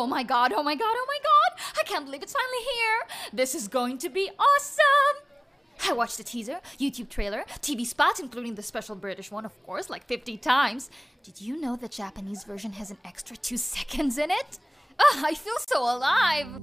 Oh my god, oh my god, oh my god! I can't believe it's finally here! This is going to be awesome! I watched the teaser, YouTube trailer, TV spots, including the special British one, of course, like 50 times. Did you know the Japanese version has an extra 2 seconds in it? Ah, I feel so alive!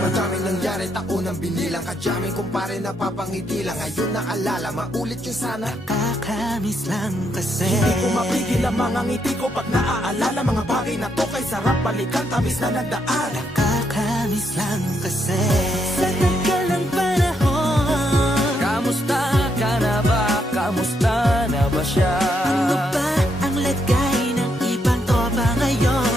Madaming nangyari, taunang binilang, kadyaming kumpare na papangiti lang. Ngayon naalala, maulit yung sana. Nakakamiss lang kasi Hindi ko mapigil ang mga ngiti ko pag naaalala. Mga bagay na to kay sarap balikan, tamis na nagdaan. Nakakamiss lang kasi sa tagal ng panahon. Kamusta ka na ba? Kamusta na ba siya? Ano ba ang lagay ng ibang tropa ngayon?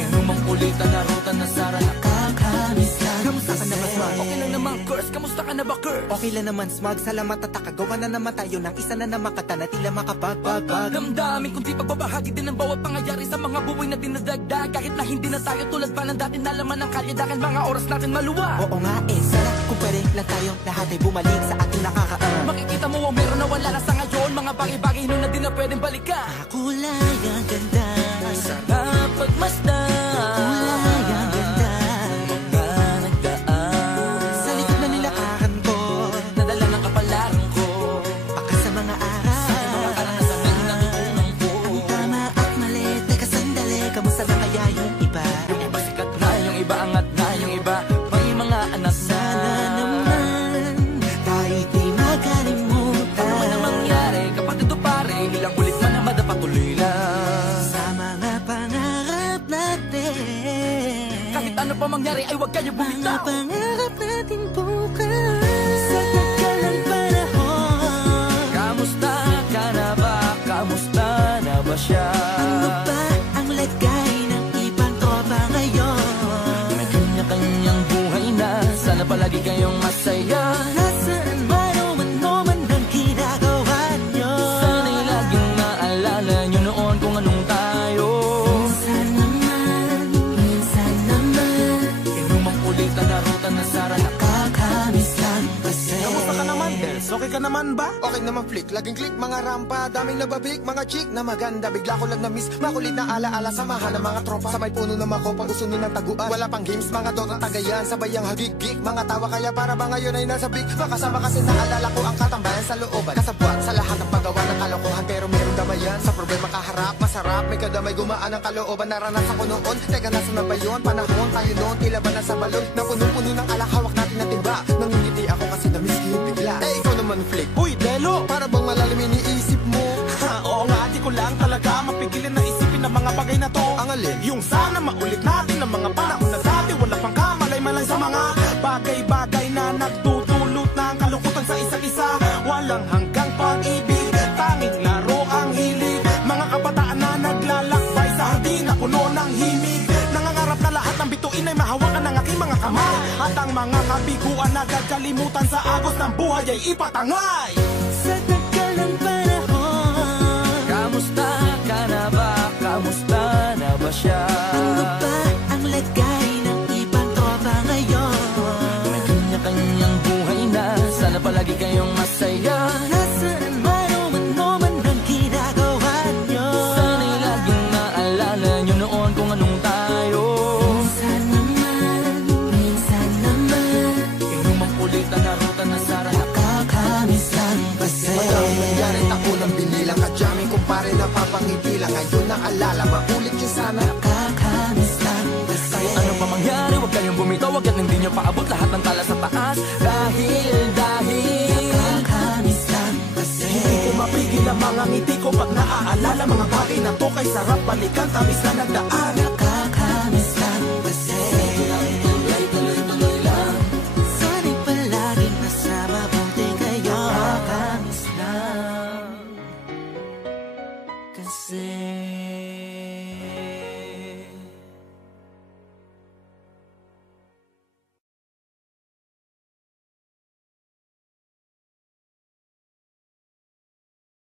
Ganumang kulitan na ruta na sara. Nakakamiss lang Kamusta ka na ba, Smug? Okay lang naman, Curse. Kamusta ka na ba, Curse? Okay lang naman, Smug. Salamat at takagawa na naman tayo ng isa na namakata na tila makabagbag. Damdamin kundi pagbabahagi din ng bawat pangyayari sa mga buhay na dinadagdag. Kahit na hindi na tayo tulad pa ng dati na laman ng kalye. Dahil mga oras natin maluwa. Oo nga sana kung pwede lang tayong lahat ay bumalik sa ating nakakaan. Makikita mo ang meron na wala na sa ngayon. Mga bagay-bagay nun na di na pwedeng balikan. Kulay ang ganda, Sana pagmasdan. kulay ang ganda. Mga nagdaan Sa likod na nilakaran ko, nadala ng kapalaran ko. baka sa mga araw. Mga karanasan na natutunan ko. Ang tama at mali, teka sandali, kamusta na kaya yung iba? Yung iba sikat na, yung iba angat na, yung iba may mga anak na. Sana naman tayo'y di makalimutan. Ano man ang mangyari kapag ito pare, ilang ulit man ang madapatuloy lang. Sa mga pangarap natin, Kahit ano pa mangyari ay huwag kayo mga bumitaw. pangarap natin bukas. Sa tagal ng panahon, Kamusta ka na ba? Kamusta na ba siya? ano ba ang lagay ng ibang tropa ngayon? May kanya-kanyang buhay na, sana palagi kayong masaya. Nasaan man o ano man ang ginagawa nyo, Sana'y laging naalala nyo noon kung anong tayo. minsan naman Inumang ulit na ruta na sara. okay ka naman ba? Okay naman flick, laging click, mga rampa, daming nababik, mga chick na maganda. Bigla ko lang na-miss, makulit na alaala, samahan ng mga tropa. Sa may puno na makopa, usuno ng taguan. Wala pang games, mga dota tagayan, sabayang hagigik. Mga tawa kaya para ba ngayon ay nasa big. Makasama kasi naalala ko ang katambayan sa looban. Kasabwat sa lahat ng paggawa ng kalokohan, pero meron damayan. Sa problema kaharap, masarap, may kadamay gumaan ang kalooban. Naranasan ko noon, teka nasa na ba yun? Panahon tayo noon, tila ba nasa balon? Na puno-puno ng alak, hawak natin na timba. Nangingiti ako kasi na-miss ko yung bigla. Eh, ikaw naman flick. Uy, Delo! Para bang malalim iniisip mo? Ha, oo nga, di ko lang talaga mapigilin na isipin ang mga bagay na to. Ang alin? Yung sana maulit natin ang mga panahon na dati. Wala pang kamalay-malay sa mga bagay-bagay na nagtutulot ng kalungkutan sa isa't isa. Walang hanggang pag-ibig, tanging laro ang hilig. Mga kabataan na naglalakbay sa hardin na puno ng himig. Nangangarap na lahat ng bituin ay mahawakan ng aking mga kamay. At ang mga kabiguan na gagalimutan sa agos ng buhay ay ipatangay. Sa tagal ng panahon, Kamusta ka na ba? Kamusta na ba siya? ano ba ang lagay ng ibang tropa ngayon? May kanya-kanyang buhay na, sana palagi kayong masaya. Nasaan man o ano man ang ginagawa nyo? Sana'y laging maalala nyo noon kung anong tayo. Minsan naman Inumang ulit ang narutan na sarap. kakamiss lang kasi. Madaming nangyari, takulang binilang. Kadyaming kumpare na papangiti lang. Ngayon naalala, maulit yung sana. Kakamiss lang kasi. Ano pa mangyari, huwag kayong bumitaw, huwag at hindi nyo paabot lahat ng tala sa taas. Dahil Kakamiss lang kasi. Hindi ko mapigil ang mga ngiti ko pag naaalala mga bagay na to kay sarap balikan, tamis na nagdaan.